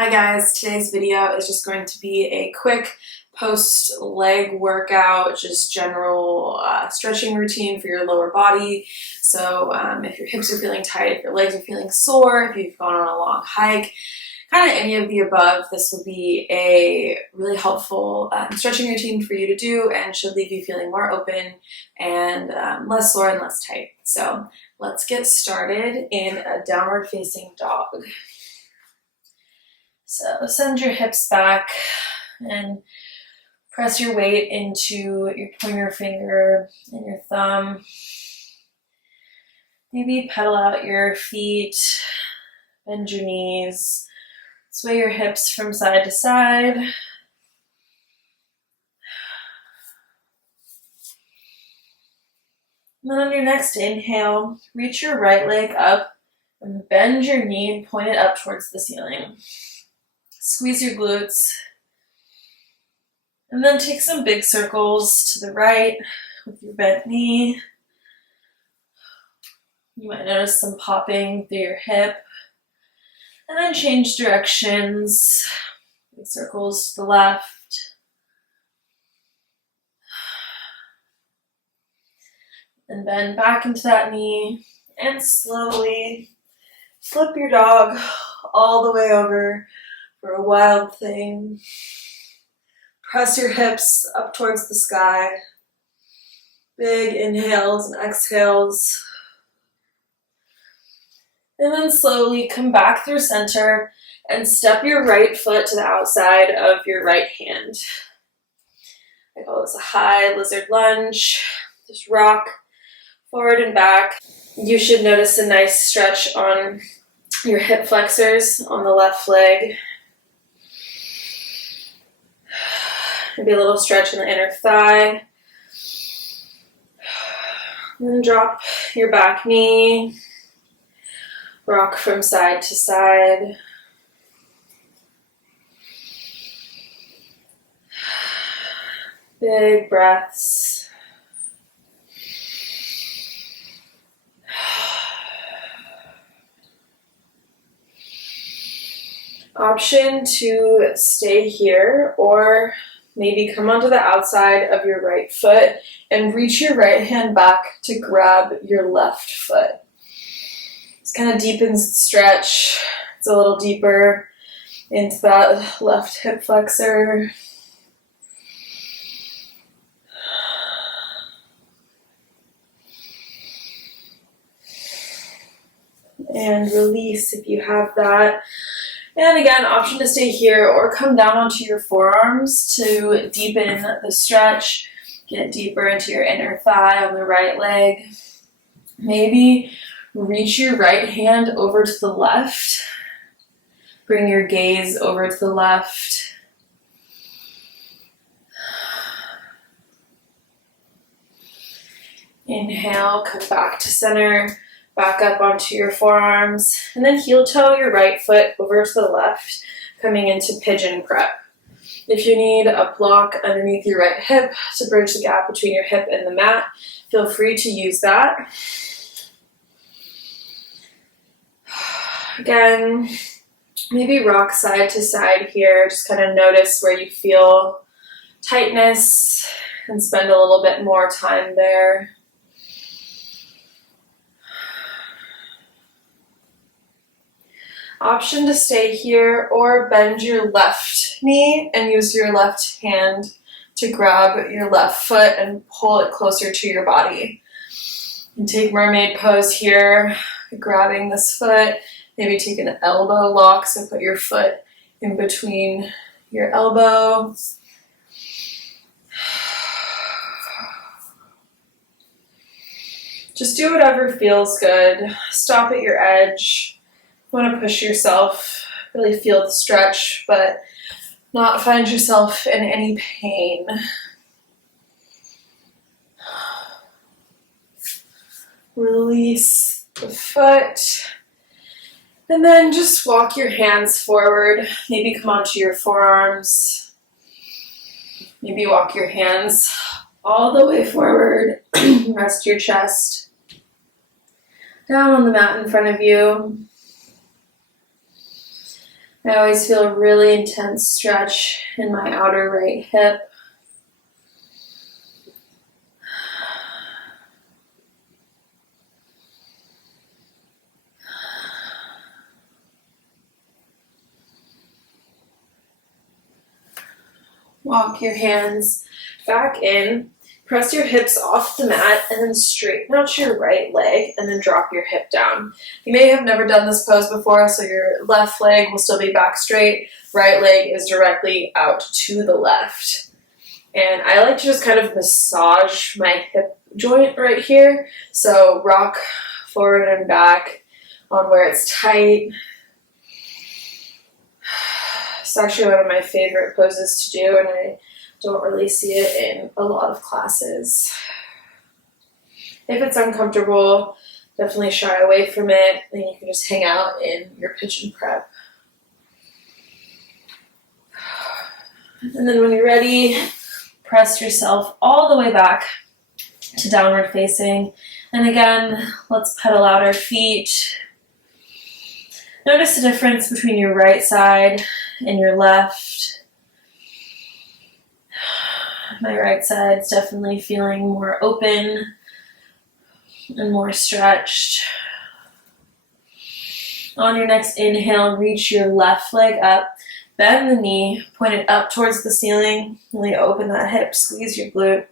Hi guys, today's video is just going to be a quick post leg workout, just general stretching routine for your lower body. So if your hips are feeling tight, if your legs are feeling sore, if you've gone on a long hike, kind of any of the above, this will be a really helpful stretching routine for you to do and should leave you feeling more open and less sore and less tight. So let's get started in a downward facing dog. So send your hips back and press your weight into your pointer finger and your thumb. Maybe pedal out your feet, bend your knees, sway your hips from side to side. And then on your next inhale, reach your right leg up and bend your knee and point it up towards the ceiling. Squeeze your glutes, and then take some big circles to the right with your bent knee. You might notice some popping through your hip, and then change directions. Big circles to the left, and bend back into that knee, and slowly flip your dog all the way over for a wild thing. Press your hips up towards the sky. Big inhales and exhales. And then slowly come back through center and step your right foot to the outside of your right hand. I call this a high lizard lunge. Just rock forward and back. You should notice a nice stretch on your hip flexors on the left leg. Maybe a little stretch in the inner thigh. And then drop your back knee. Rock from side to side. Big breaths. Option to stay here or maybe come onto the outside of your right foot and reach your right hand back to grab your left foot. This kind of deepens the stretch. It's a little deeper into that left hip flexor. And release if you have that. And again, option to stay here or come down onto your forearms to deepen the stretch. Get deeper into your inner thigh on the right leg. Maybe reach your right hand over to the left. Bring your gaze over to the left. Inhale, come back to center. Back up onto your forearms, and then heel toe your right foot over to the left, coming into pigeon prep. If you need a block underneath your right hip to bridge the gap between your hip and the mat, feel free to use that. Again, maybe rock side to side here. Just kind of notice where you feel tightness and spend a little bit more time there. Option to stay here or bend your left knee and use your left hand to grab your left foot and pull it closer to your body. And take mermaid pose here, grabbing this foot. Maybe take an elbow lock, so put your foot in between your elbow. Just do whatever feels good. Stop at your edge. You want to push yourself, really feel the stretch, but not find yourself in any pain. Release the foot. And then just walk your hands forward. Maybe come onto your forearms. Maybe walk your hands all the way forward. Rest your chest down on the mat in front of you. I always feel a really intense stretch in my outer right hip. Walk your hands back in. Press your hips off the mat and then straighten out your right leg and then drop your hip down. You may have never done this pose before, so your left leg will still be back straight. Right leg is directly out to the left. And I like to just kind of massage my hip joint right here. So rock forward and back on where it's tight. It's actually one of my favorite poses to do, and I don't really see it in a lot of classes. If it's uncomfortable, definitely shy away from it, and you can just hang out in your pigeon prep. And then when you're ready, press yourself all the way back to downward facing. And again, let's pedal out our feet. Notice the difference between your right side and your left. My right side's definitely feeling more open and more stretched. On your next inhale, reach your left leg up, bend the knee, point it up towards the ceiling, really open that hip, squeeze your glute.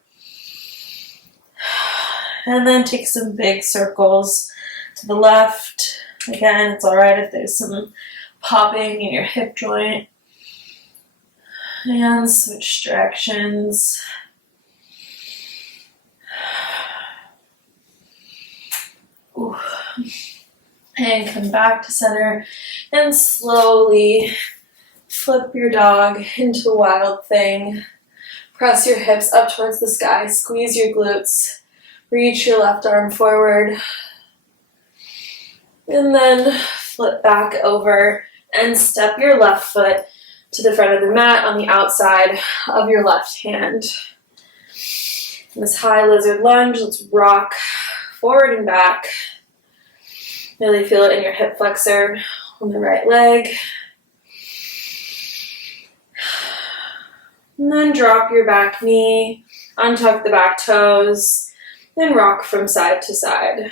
And then take some big circles to the left. Again, it's all right if there's some popping in your hip joint. And switch directions. Ooh. And come back to center and slowly flip your dog into Wild Thing. Press your hips up towards the sky, squeeze your glutes, reach your left arm forward, and then flip back over and step your left foot to the front of the mat on the outside of your left hand. In this high lizard lunge, let's rock forward and back. Really feel it in your hip flexor on the right leg. And then drop your back knee, untuck the back toes, and rock from side to side.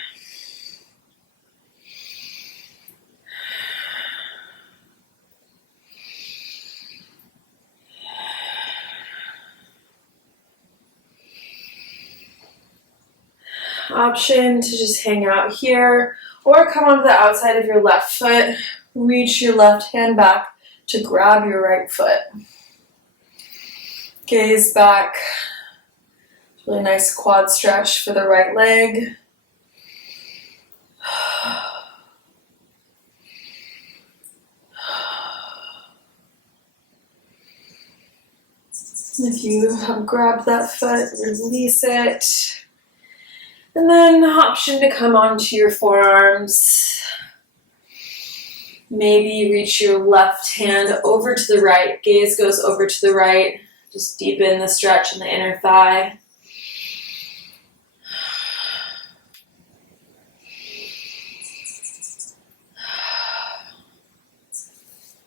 Option to just hang out here or come onto the outside of your left foot, reach your left hand back to grab your right foot. Gaze back. Really nice quad stretch for the right leg. If you have grabbed that foot, release it. And then the option to come onto your forearms. Maybe reach your left hand over to the right. Gaze goes over to the right. Just deepen the stretch in the inner thigh.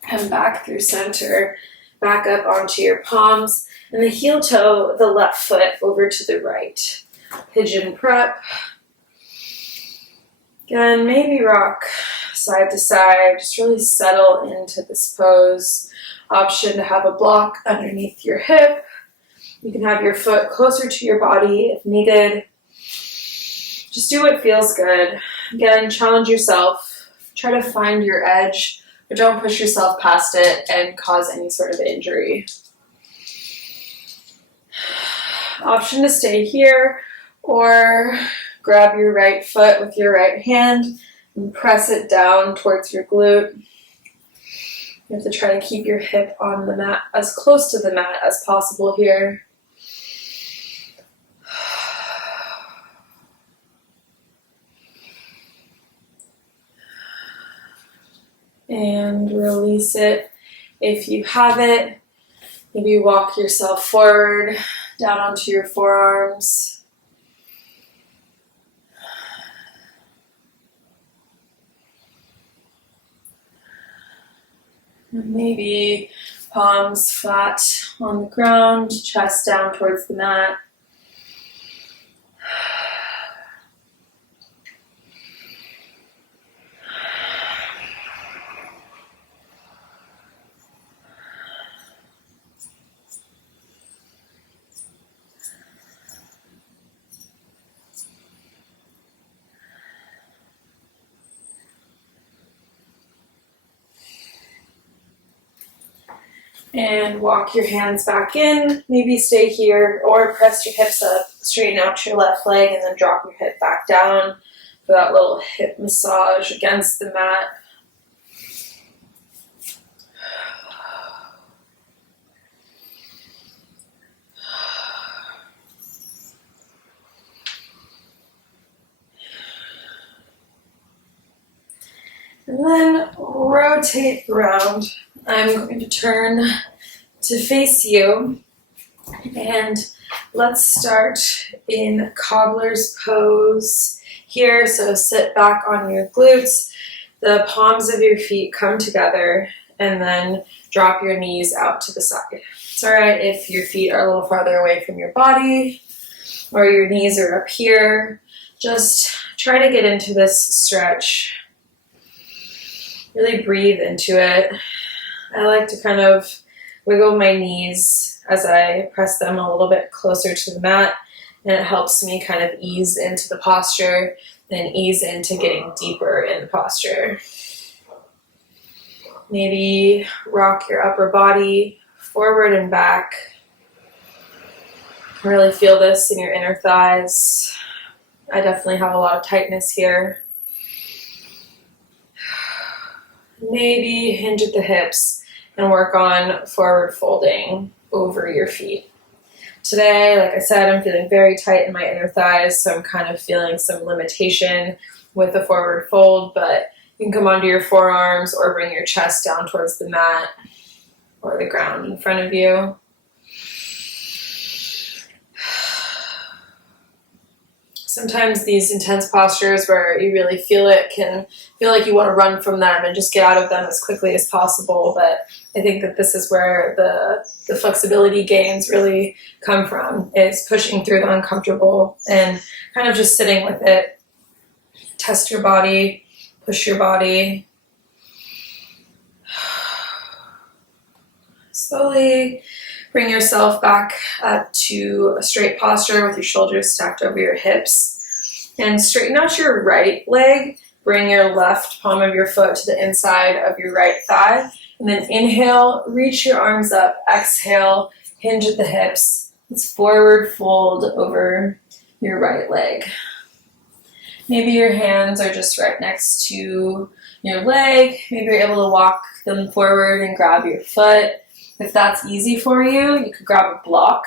Come back through center. Back up onto your palms. And the heel toe, the left foot over to the right. Pigeon prep. Again, maybe rock side to side. Just really settle into this pose. Option to have a block underneath your hip. You can have your foot closer to your body if needed. Just do what feels good. Again, challenge yourself. Try to find your edge, but don't push yourself past it and cause any sort of injury. Option to stay here or grab your right foot with your right hand and press it down towards your glute. You have to try to keep your hip on the mat, as close to the mat as possible here. And release it if you have it. Maybe walk yourself forward, down onto your forearms. Maybe palms flat on the ground, chest down towards the mat. And walk your hands back in, maybe stay here or press your hips up, straighten out your left leg and then drop your hip back down for that little hip massage against the mat. And then rotate around. I'm going to turn to face you, and let's start in cobbler's pose here. So sit back on your glutes, the palms of your feet come together, and then drop your knees out to the side. It's all right if your feet are a little farther away from your body or your knees are up here. Just try to get into this stretch. Really breathe into it. I like to kind of wiggle my knees as I press them a little bit closer to the mat, and it helps me kind of ease into the posture and ease into getting deeper in the posture. Maybe rock your upper body forward and back. Really feel this in your inner thighs. I definitely have a lot of tightness here. Maybe hinge at the hips and work on forward folding over your feet. Today, like I said, I'm feeling very tight in my inner thighs, so I'm kind of feeling some limitation with the forward fold, but you can come onto your forearms or bring your chest down towards the mat or the ground in front of you. Sometimes these intense postures where you really feel it can feel like you want to run from them and just get out of them as quickly as possible. But I think that this is where the flexibility gains really come from, is pushing through the uncomfortable and kind of just sitting with it. Test your body, push your body. Slowly bring yourself back up to a straight posture with your shoulders stacked over your hips. And straighten out your right leg. Bring your left palm of your foot to the inside of your right thigh. And then inhale, reach your arms up. Exhale, hinge at the hips. Let's forward fold over your right leg. Maybe your hands are just right next to your leg. Maybe you're able to walk them forward and grab your foot. If that's easy for you, you could grab a block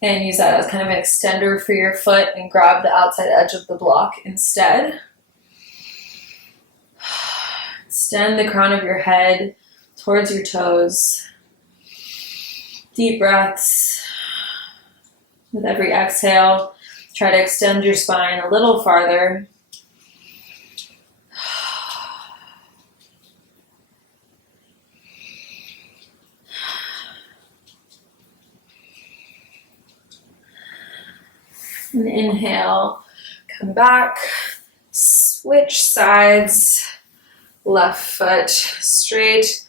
and use that as kind of an extender for your foot and grab the outside edge of the block instead. Extend the crown of your head towards your toes. Deep breaths. With every exhale, try to extend your spine a little farther. And inhale, come back, switch sides, left foot straight,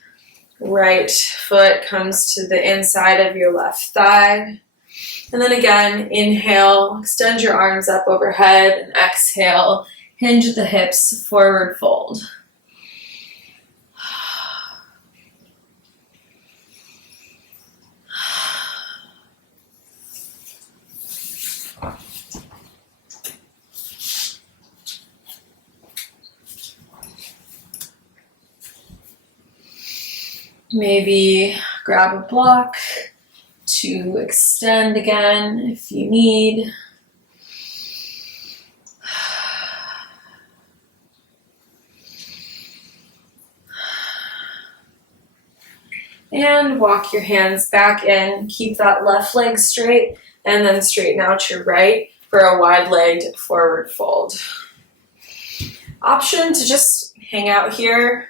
right foot comes to the inside of your left thigh. And then again, inhale, extend your arms up overhead, and exhale, hinge at the hips, forward fold. Maybe grab a block to extend again if you need. And walk your hands back in. Keep that left leg straight and then straighten out your right for a wide-legged forward fold. Option to just hang out here,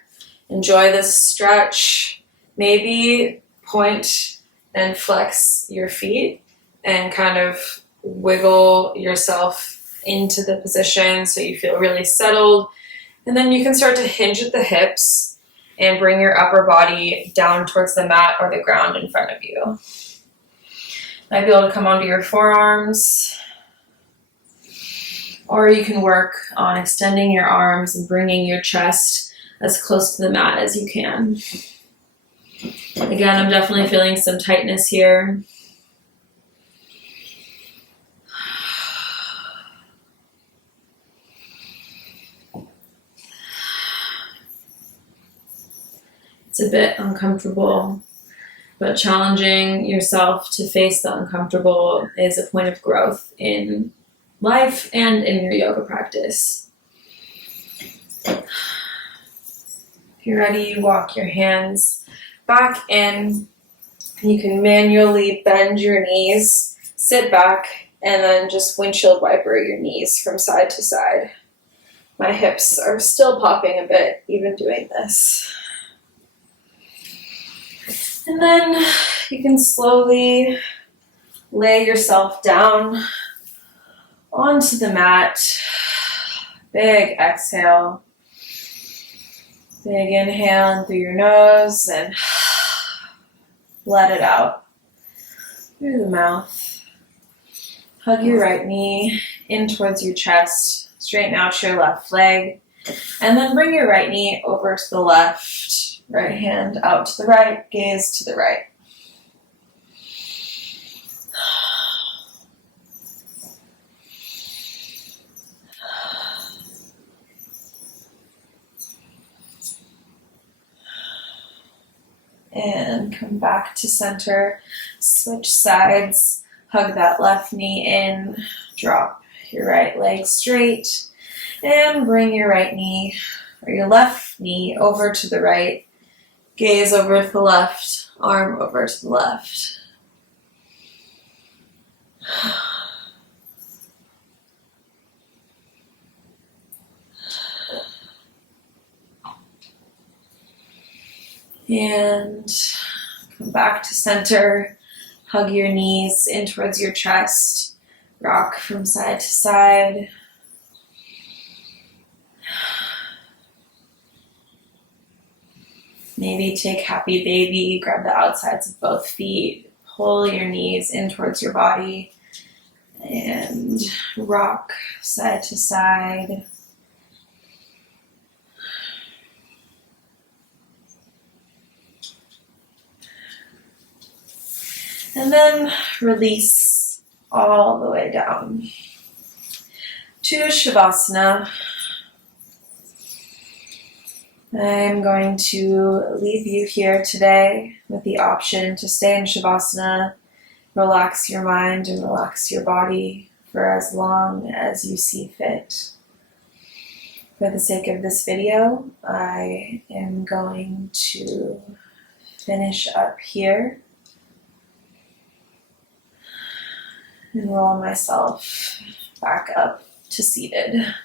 enjoy this stretch. maybe point and flex your feet and kind of wiggle yourself into the position so you feel really settled. And then you can start to hinge at the hips and bring your upper body down towards the mat or the ground in front of you. Might be able to come onto your forearms, or you can work on extending your arms and bringing your chest as close to the mat as you can. Again, I'm definitely feeling some tightness here. It's a bit uncomfortable, but challenging yourself to face the uncomfortable is a point of growth in life and in your yoga practice. If you're ready, walk your hands back in. You can manually bend your knees, sit back, and then just windshield wiper your knees from side to side. My hips are still popping a bit even doing this. And then you can slowly lay yourself down onto the mat. Big exhale. Big inhale in through your nose and let it out through the mouth. Hug your right knee in towards your chest. Straighten out your left leg. And then bring your right knee over to the left. Right hand out to the right, gaze to the right. And come back to center. Switch sides. Hug that left knee in. Drop your right leg straight. And bring your right knee or your left knee over to the right. Gaze over to the left, arm over to the left. And come back to center. Hug your knees in towards your chest. Rock from side to side. Maybe take happy baby, grab the outsides of both feet, pull your knees in towards your body, and rock side to side. And then release all the way down to Shavasana. I'm going to leave you here today with the option to stay in Shavasana, relax your mind and relax your body for as long as you see fit. For the sake of this video, I am going to finish up here and roll myself back up to seated.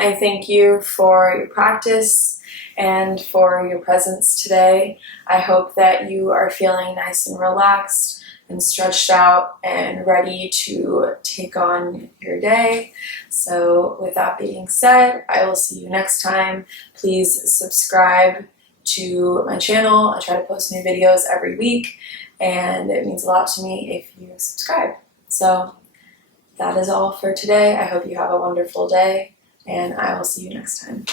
I thank you for your practice and for your presence today. I hope that you are feeling nice and relaxed and stretched out and ready to take on your day. So with that being said, I will see you next time. Please subscribe to my channel. I try to post new videos every week, and it means a lot to me if you subscribe. So that is all for today. I hope you have a wonderful day, and I will see you next time.